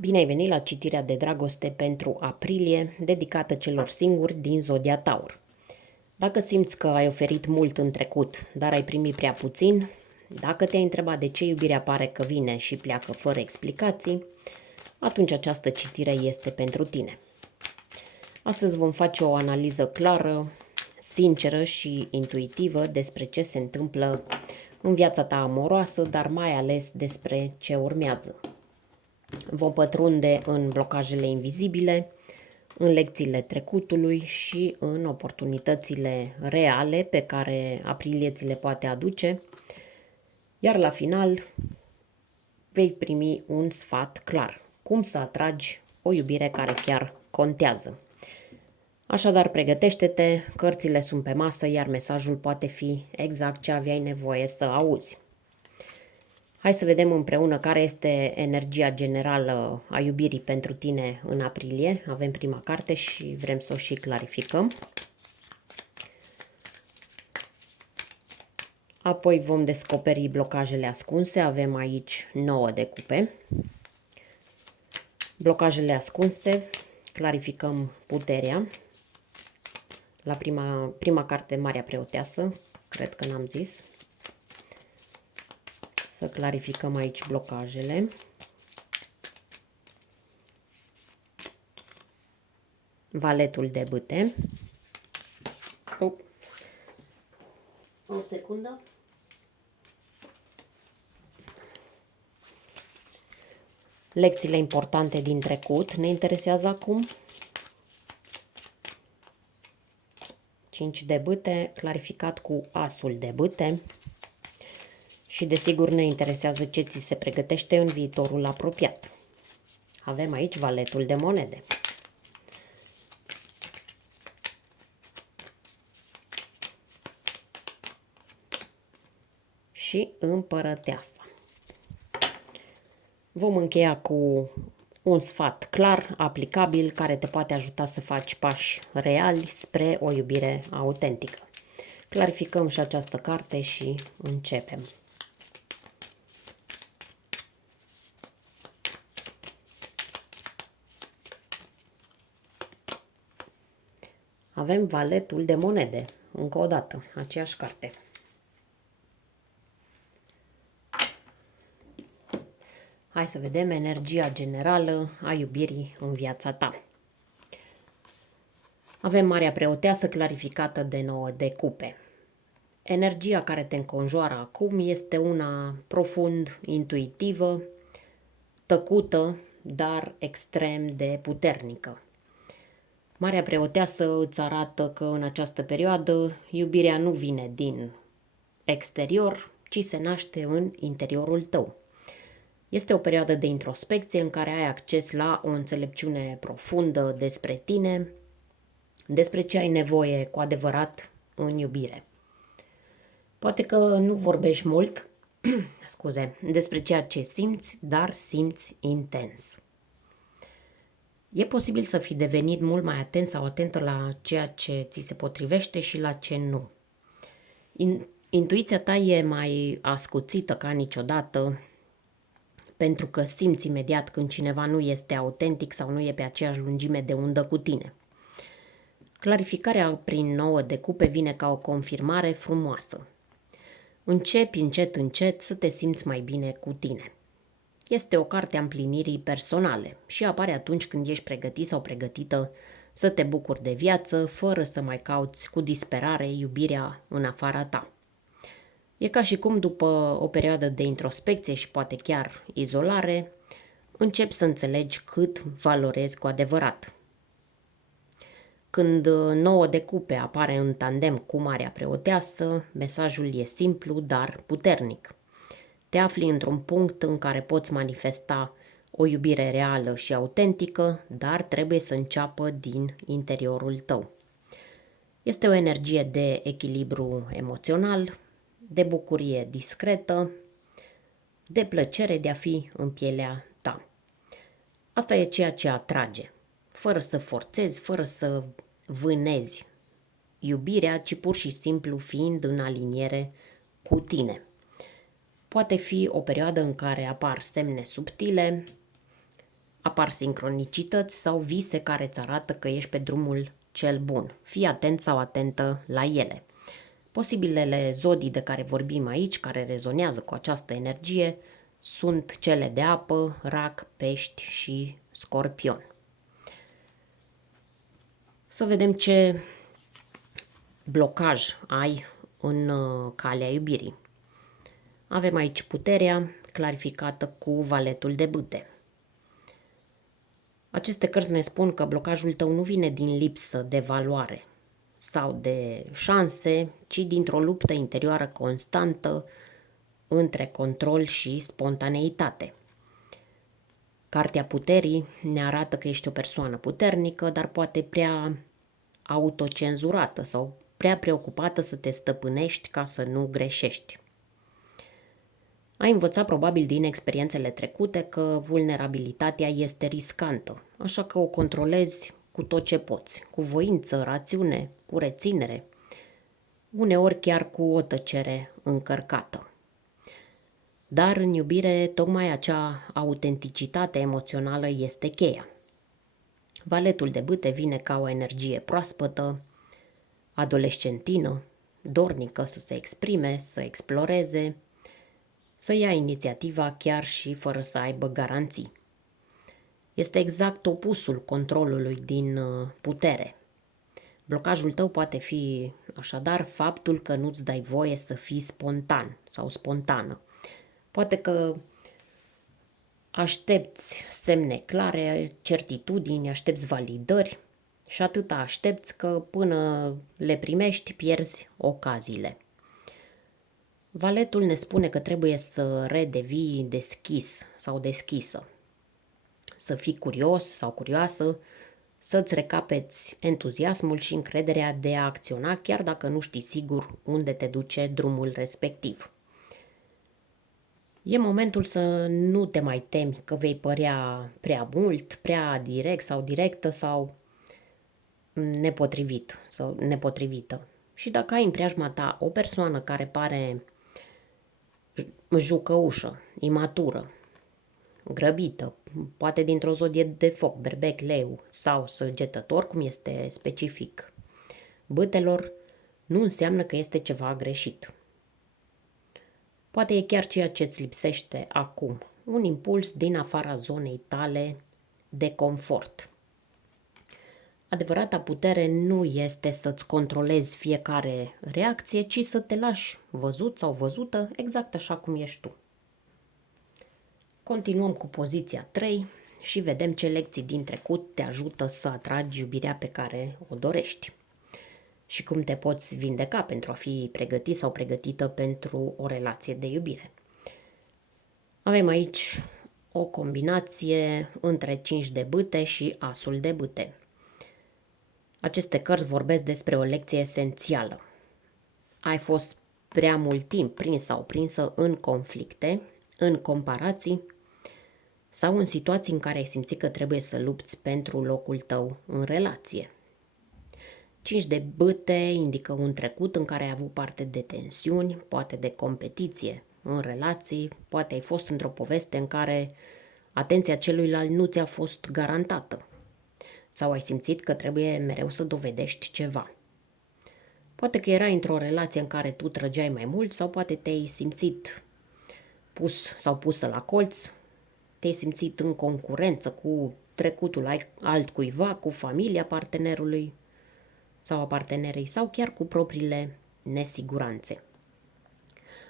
Bine ai venit la citirea de dragoste pentru aprilie, dedicată celor singuri din zodia Taur. Dacă simți că ai oferit mult în trecut, dar ai primit prea puțin, dacă te-ai întrebat de ce iubirea pare că vine și pleacă fără explicații, atunci această citire este pentru tine. Astăzi vom face o analiză clară, sinceră și intuitivă despre ce se întâmplă în viața ta amoroasă, dar mai ales despre ce urmează. Vom pătrunde în blocajele invizibile, în lecțiile trecutului și în oportunitățile reale pe care aprilie ți le poate aduce, iar la final vei primi un sfat clar, cum să atragi o iubire care chiar contează. Așadar, pregătește-te, cărțile sunt pe masă, iar mesajul poate fi exact ce aveai nevoie să auzi. Hai să vedem împreună care este energia generală a iubirii pentru tine în aprilie. Avem prima carte și vrem să o și clarificăm. Apoi vom descoperi blocajele ascunse. Avem aici 9 de cupe. Blocajele ascunse, clarificăm puterea. La prima carte, Marea Preoteasă, cred că n-am zis. Să clarificăm aici blocajele. Valetul de bâte. O secundă. Lecțiile importante din trecut ne interesează acum. 5 de bâte, clarificat cu asul de bâte. Și desigur ne interesează ce ți se pregătește în viitorul apropiat. Avem aici valetul de monede. Și împărăteasa. Vom încheia cu un sfat clar, aplicabil, care te poate ajuta să faci pași reali spre o iubire autentică. Clarificăm și această carte și începem. Avem valetul de monede, încă o dată, aceeași carte. Hai să vedem energia generală a iubirii în viața ta. Avem Marea Preoteasă clarificată de 9 de cupe. Energia care te înconjoară acum este una profund intuitivă, tăcută, dar extrem de puternică. Marea Preoteasă îți arată că în această perioadă iubirea nu vine din exterior, ci se naște în interiorul tău. Este o perioadă de introspecție în care ai acces la o înțelepciune profundă despre tine, despre ce ai nevoie cu adevărat în iubire. Poate că nu vorbești mult, despre ceea ce simți, dar simți intens. E posibil să fii devenit mult mai atent sau atentă la ceea ce ți se potrivește și la ce nu. Intuiția ta e mai ascuțită ca niciodată, pentru că simți imediat când cineva nu este autentic sau nu e pe aceeași lungime de undă cu tine. Clarificarea prin 9 de cupe vine ca o confirmare frumoasă. Începi încet să te simți mai bine cu tine. Este o carte a împlinirii personale și apare atunci când ești pregătit sau pregătită să te bucuri de viață, fără să mai cauți cu disperare iubirea în afara ta. E ca și cum după o perioadă de introspecție și poate chiar izolare, începi să înțelegi cât valorezi cu adevărat. Când 9 de cupe apare în tandem cu Marea Preoteasă, mesajul e simplu, dar puternic. Te afli într-un punct în care poți manifesta o iubire reală și autentică, dar trebuie să înceapă din interiorul tău. Este o energie de echilibru emoțional, de bucurie discretă, de plăcere de a fi în pielea ta. Asta e ceea ce atrage, fără să forțezi, fără să vânezi iubirea, ci pur și simplu fiind în aliniere cu tine. Poate fi o perioadă în care apar semne subtile, apar sincronicități sau vise care îți arată că ești pe drumul cel bun. Fii atent sau atentă la ele. Posibilele zodii de care vorbim aici, care rezonează cu această energie, sunt cele de apă, rac, pești și scorpion. Să vedem ce blocaj ai în calea iubirii. Avem aici puterea clarificată cu valetul de bâte. Aceste cărți ne spun că blocajul tău nu vine din lipsă de valoare sau de șanse, ci dintr-o luptă interioară constantă între control și spontaneitate. Cartea puterii ne arată că ești o persoană puternică, dar poate prea autocenzurată sau prea preocupată să te stăpânești ca să nu greșești. Ai învățat probabil din experiențele trecute că vulnerabilitatea este riscantă, așa că o controlezi cu tot ce poți, cu voință, rațiune, cu reținere, uneori chiar cu o tăcere încărcată. Dar în iubire, tocmai acea autenticitate emoțională este cheia. Valetul de bâte vine ca o energie proaspătă, adolescentină, dornică să se exprime, să exploreze, să ia inițiativa chiar și fără să aibă garanții. Este exact opusul controlului din putere. Blocajul tău poate fi așadar faptul că nu-ți dai voie să fii spontan sau spontană. Poate că aștepți semne clare, certitudini, aștepți validări și atâta aștepți că până le primești pierzi ocaziile. Valetul ne spune că trebuie să redevii deschis sau deschisă, să fii curios sau curioasă, să-ți recapeți entuziasmul și încrederea de a acționa chiar dacă nu știi sigur unde te duce drumul respectiv. E momentul să nu te mai temi că vei părea prea mult, prea direct sau directă sau nepotrivit sau nepotrivită. Și dacă ai în preajma ta o persoană care pare jucăușă, imatură, grăbită, poate dintr-o zodie de foc, berbec, leu sau săgetător, cum este specific bâtelor, nu înseamnă că este ceva greșit. Poate e chiar ceea ce îți lipsește acum, un impuls din afara zonei tale de confort. Adevărata putere nu este să-ți controlezi fiecare reacție, ci să te lași văzut sau văzută exact așa cum ești tu. Continuăm cu poziția 3 și vedem ce lecții din trecut te ajută să atragi iubirea pe care o dorești și cum te poți vindeca pentru a fi pregătit sau pregătită pentru o relație de iubire. Avem aici o combinație între 5 de bâte și asul de bâte. Aceste cărți vorbesc despre o lecție esențială. Ai fost prea mult timp prins sau prinsă în conflicte, în comparații sau în situații în care ai simțit că trebuie să lupți pentru locul tău în relație. 5 de bâte indică un trecut în care ai avut parte de tensiuni, poate de competiție în relații, poate ai fost într-o poveste în care atenția celuilalt nu ți-a fost garantată sau ai simțit că trebuie mereu să dovedești ceva. Poate că erai într-o relație în care tu trăgeai mai mult sau poate te-ai simțit pus sau pusă la colț, te-ai simțit în concurență cu trecutul altcuiva, cu familia partenerului sau a partenerei sau chiar cu propriile nesiguranțe.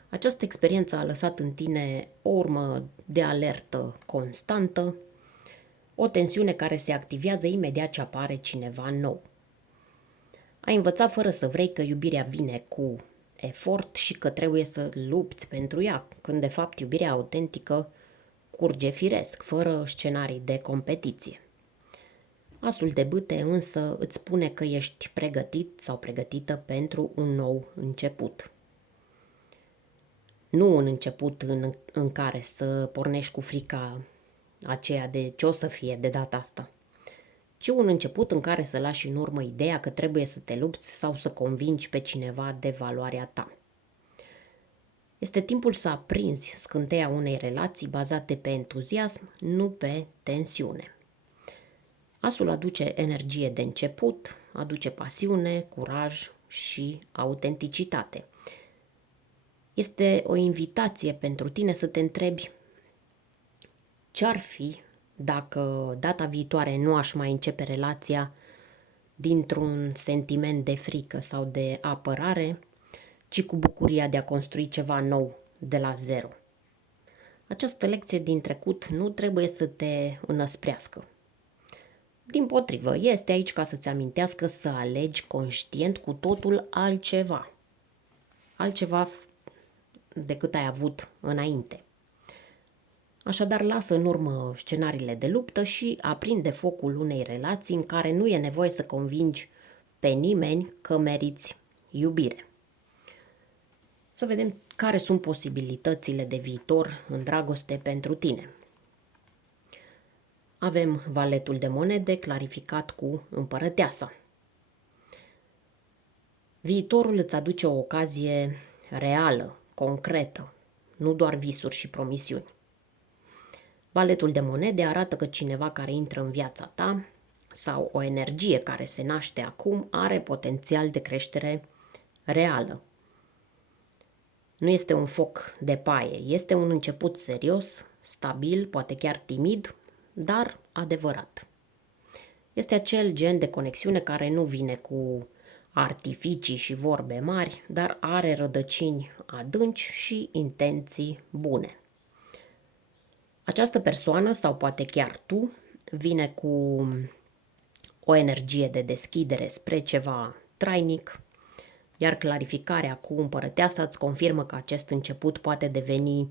Această experiență a lăsat în tine o urmă de alertă constantă, o tensiune care se activează imediat ce apare cineva nou. Ai învățat fără să vrei că iubirea vine cu efort și că trebuie să lupți pentru ea, când de fapt iubirea autentică curge firesc, fără scenarii de competiție. Asul de bâte însă îți spune că ești pregătit sau pregătită pentru un nou început. Nu un început în care să pornești cu frica aceea de ce o să fie de data asta, ci un început în care să lași în urmă ideea că trebuie să te lupți sau să convingi pe cineva de valoarea ta. Este timpul să aprinzi scânteia unei relații bazate pe entuziasm, nu pe tensiune. Asul aduce energie de început, aduce pasiune, curaj și autenticitate. Este o invitație pentru tine să te întrebi ce-ar fi dacă data viitoare nu aș mai începe relația dintr-un sentiment de frică sau de apărare, ci cu bucuria de a construi ceva nou de la zero. Această lecție din trecut nu trebuie să te înăsprească. Dimpotrivă, este aici ca să-ți amintească să alegi conștient cu totul altceva. Altceva decât ai avut înainte. Așadar, lasă în urmă scenariile de luptă și aprinde focul unei relații în care nu e nevoie să convingi pe nimeni că meriți iubire. Să vedem care sunt posibilitățile de viitor în dragoste pentru tine. Avem valetul de monede clarificat cu împărăteasa. Viitorul îți aduce o ocazie reală, concretă, nu doar visuri și promisiuni. Valetul de monede arată că cineva care intră în viața ta sau o energie care se naște acum are potențial de creștere reală. Nu este un foc de paie, este un început serios, stabil, poate chiar timid, dar adevărat. Este acel gen de conexiune care nu vine cu artificii și vorbe mari, dar are rădăcini adânci și intenții bune. Această persoană, sau poate chiar tu, vine cu o energie de deschidere spre ceva trainic, iar clarificarea cu împărăteasa îți confirmă că acest început poate deveni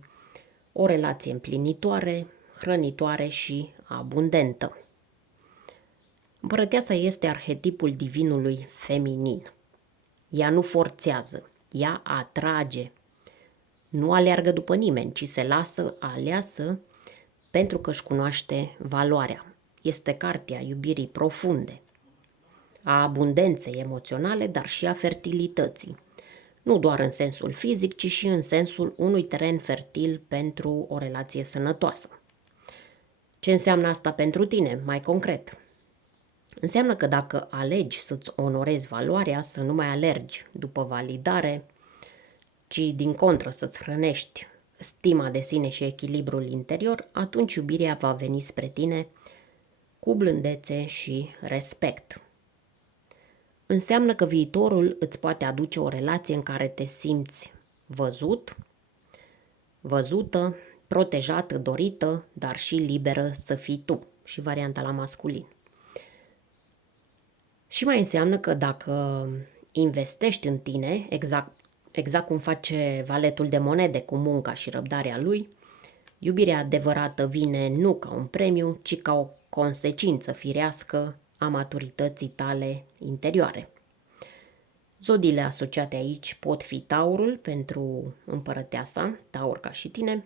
o relație împlinitoare, hrănitoare și abundentă. Împărăteasa este arhetipul divinului feminin. Ea nu forțează, ea atrage. Nu aleargă după nimeni, ci se lasă aleasă pentru că își cunoaște valoarea. Este cartea iubirii profunde, a abundenței emoționale, dar și a fertilității. Nu doar în sensul fizic, ci și în sensul unui teren fertil pentru o relație sănătoasă. Ce înseamnă asta pentru tine, mai concret? Înseamnă că dacă alegi să-ți onorezi valoarea, să nu mai alergi după validare, ci din contră să-ți hrănești stima de sine și echilibrul interior, atunci iubirea va veni spre tine cu blândețe și respect. Înseamnă că viitorul îți poate aduce o relație în care te simți văzut, văzută, protejată, dorită, dar și liberă să fii tu, și varianta la masculin. Și mai înseamnă că dacă investești în tine, exact cum face valetul de monede cu munca și răbdarea lui, iubirea adevărată vine nu ca un premiu, ci ca o consecință firească a maturității tale interioare. Zodiile asociate aici pot fi Taurul pentru împărăteasa, Taur ca și tine,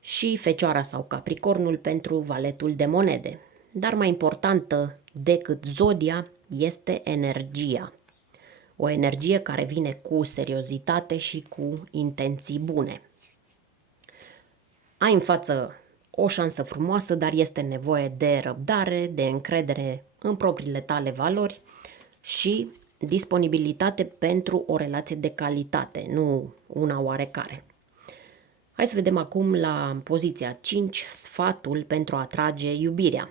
și Fecioara sau Capricornul pentru valetul de monede. Dar mai importantă decât zodia este energia. O energie care vine cu seriozitate și cu intenții bune. Ai în față o șansă frumoasă, dar este nevoie de răbdare, de încredere în propriile tale valori și disponibilitate pentru o relație de calitate, nu una oarecare. Hai să vedem acum la poziția 5, sfatul pentru a atrage iubirea.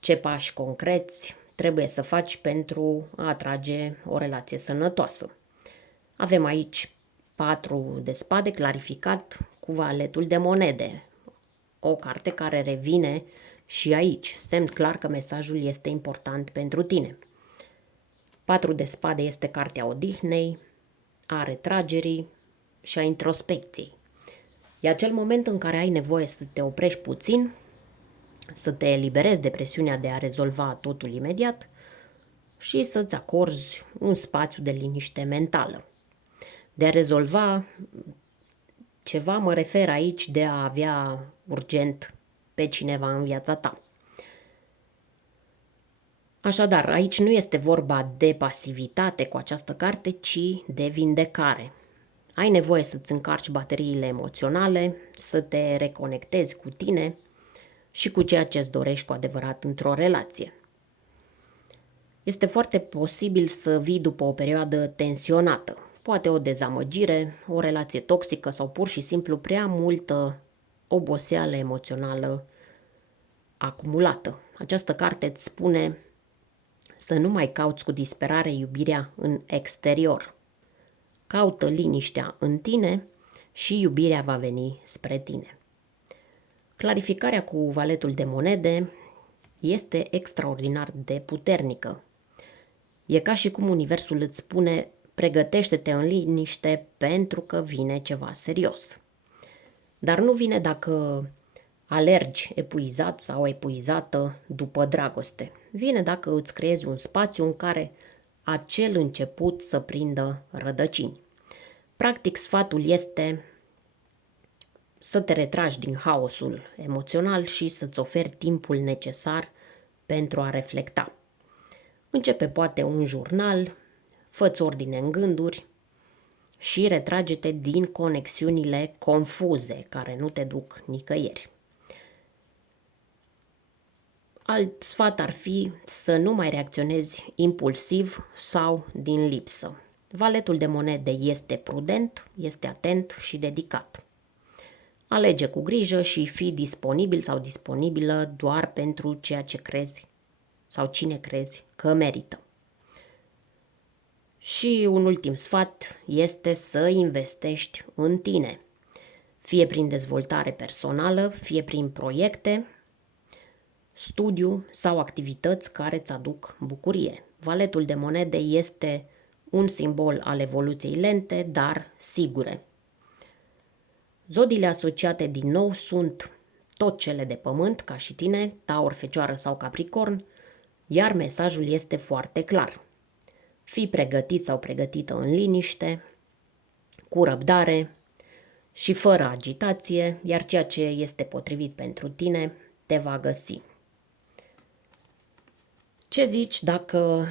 Ce pași concreți trebuie să faci pentru a atrage o relație sănătoasă? Avem aici 4 de spade clarificat cu valetul de monede. O carte care revine și aici. Semn clar că mesajul este important pentru tine. 4 de spade este cartea odihnei, a retragerii și a introspecției. E acel moment în care ai nevoie să te oprești puțin, să te eliberezi de presiunea de a rezolva totul imediat și să-ți acorzi un spațiu de liniște mentală. De a rezolva ceva mă refer aici de a avea urgent pe cineva în viața ta. Așadar, aici nu este vorba de pasivitate cu această carte, ci de vindecare. Ai nevoie să-ți încarci bateriile emoționale, să te reconectezi cu tine și cu ceea ce îți dorești cu adevărat într-o relație. Este foarte posibil să vii după o perioadă tensionată, poate o dezamăgire, o relație toxică sau pur și simplu prea multă oboseală emoțională acumulată. Această carte îți spune să nu mai cauți cu disperare iubirea în exterior. Caută liniștea în tine și iubirea va veni spre tine. Clarificarea cu valetul de monede este extraordinar de puternică. E ca și cum universul îți spune: pregătește-te în liniște pentru că vine ceva serios. Dar nu vine dacă alergi epuizat sau epuizată după dragoste. Vine dacă îți creezi un spațiu în care acel început să prindă rădăcini. Practic, sfatul este să te retragi din haosul emoțional și să-ți oferi timpul necesar pentru a reflecta. Începe poate un jurnal, fă-ți ordine în gânduri și retrage-te din conexiunile confuze care nu te duc nicăieri. Alt sfat ar fi să nu mai reacționezi impulsiv sau din lipsă. Valetul de monede este prudent, este atent și dedicat. Alege cu grijă și fii disponibil sau disponibilă doar pentru ceea ce crezi sau cine crezi că merită. Și un ultim sfat este să investești în tine, fie prin dezvoltare personală, fie prin proiecte, studiu sau activități care îți aduc bucurie. Valetul de monede este un simbol al evoluției lente, dar sigure. Zodiile asociate din nou sunt tot cele de pământ, ca și tine, Taur, Fecioară sau Capricorn, iar mesajul este foarte clar. Fii pregătit sau pregătită în liniște, cu răbdare și fără agitație, iar ceea ce este potrivit pentru tine te va găsi. Ce zici dacă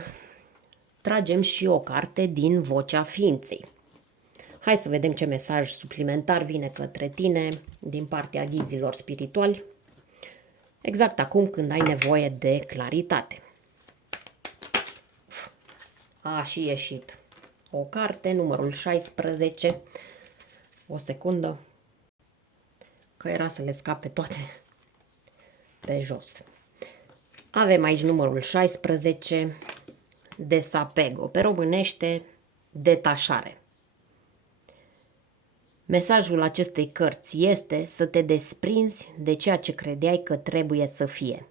tragem și o carte din Vocea Ființei? Hai să vedem ce mesaj suplimentar vine către tine din partea ghizilor spirituali, exact acum când ai nevoie de claritate. A și ieșit o carte, numărul 16. O secundă, că era să le scape toate pe jos. Avem aici numărul 16, desapego, pe românește detașare. Mesajul acestei cărți este să te desprinzi de ceea ce credeai că trebuie să fie.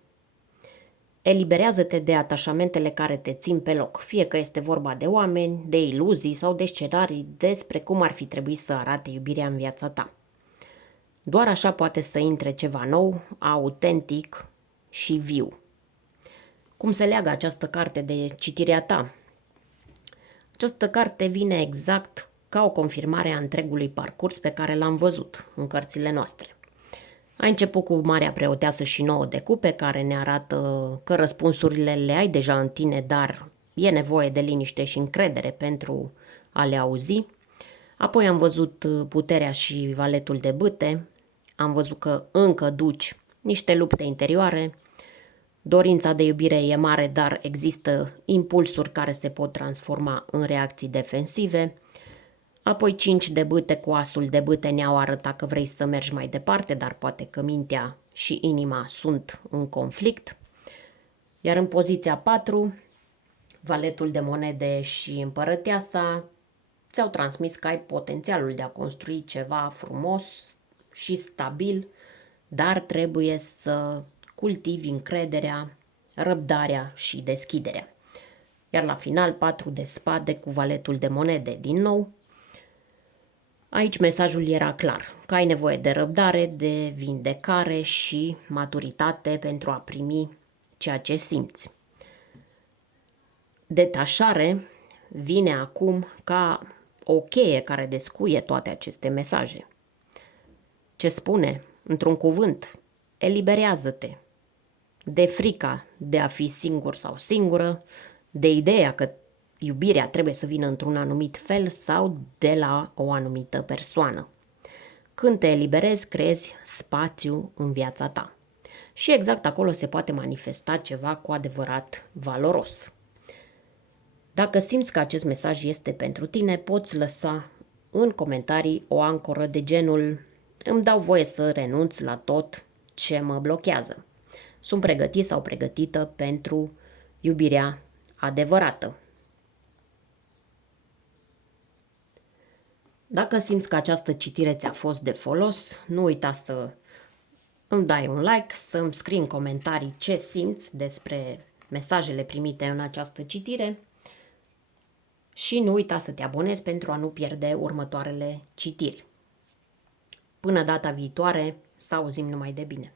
Eliberează-te de atașamentele care te țin pe loc, fie că este vorba de oameni, de iluzii sau de scenarii despre cum ar fi trebuit să arate iubirea în viața ta. Doar așa poate să intre ceva nou, autentic și viu. Cum se leagă această carte de citirea ta? Această carte vine exact ca o confirmare a întregului parcurs pe care l-am văzut în cărțile noastre. Ai început cu Marea Preoteasă și 9 de cupe, care ne arată că răspunsurile le ai deja în tine, dar e nevoie de liniște și încredere pentru a le auzi. Apoi am văzut Puterea și Valetul de bâte, am văzut că încă duci niște lupte interioare, dorința de iubire e mare, dar există impulsuri care se pot transforma în reacții defensive. Apoi 5 de bâte cu asul de bâte ne-au arătat că vrei să mergi mai departe, dar poate că mintea și inima sunt în conflict. Iar în poziția 4, Valetul de monede și Împărăteasa ți-au transmis că ai potențialul de a construi ceva frumos și stabil, dar trebuie să cultivi încrederea, răbdarea și deschiderea. Iar la final 4 de spade cu Valetul de monede din nou. Aici mesajul era clar, că ai nevoie de răbdare, de vindecare și maturitate pentru a primi ceea ce simți. Detașare vine acum ca o cheie care descuie toate aceste mesaje. Ce spune, într-un cuvânt, eliberează-te de frica de a fi singur sau singură, de ideea că iubirea trebuie să vină într-un anumit fel sau de la o anumită persoană. Când te eliberezi, creezi spațiu în viața ta. Și exact acolo se poate manifesta ceva cu adevărat valoros. Dacă simți că acest mesaj este pentru tine, poți lăsa în comentarii o ancoră de genul: îmi dau voie să renunț la tot ce mă blochează. Sunt pregătit sau pregătită pentru iubirea adevărată. Dacă simți că această citire ți-a fost de folos, nu uita să îmi dai un like, să îmi scrii în comentarii ce simți despre mesajele primite în această citire și nu uita să te abonezi pentru a nu pierde următoarele citiri. Până data viitoare, să auzim numai de bine!